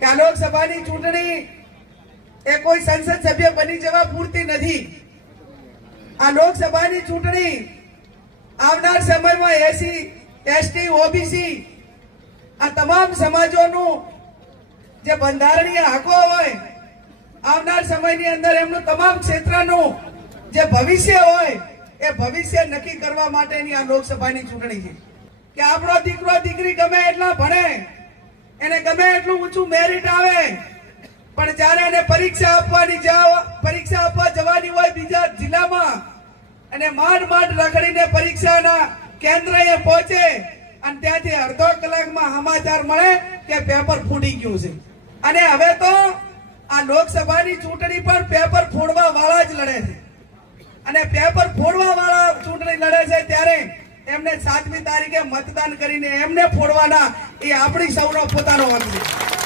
કે આ લોકસભાની ચૂંટણી એ કોઈ સંસદ સભ્ય બની જવા પૂરતી નથી। આ લોકસભાની ચૂંટણી આવનાર સમયમાં એસસી, એસટી, ઓબીસી આ તમામ સમાજોનું જે બંધારણીય હકો હોય, આવનાર સમયની અંદર એમનું તમામ ક્ષેત્રનું જે ભવિષ્ય હોય એ ભવિષ્ય નક્કી કરવા માટેની આ લોકસભાની ચૂંટણી છે કે આપણો દીકરો દીકરી ગમે એટલા ભણે, એને ગમે એટલું ઊંચું મેરિટ આવે, પણ જ્યારે એને પરીક્ષા આપવા જવાની હોય બીજા જિલ્લામાં અને માંડ રખડીને પરીક્ષાના કેન્દ્રએ પહોંચે અને ત્યાંથી અડધો કલાકમાં સમાચાર મળે કે પેપર ફૂટી ગયું છે। અને હવે તો આ લોકસભાની ચૂંટણી પણ પેપર ફોડવા વાળા જ લડે છે અને પેપર ફોડવા વાળા ચૂંટણી લડે છે ત્યારે એમને 7મી તારીખે મતદાન કરીને એમને ફોડવાના એ આપણી સૌનો પોતાનો હક છે।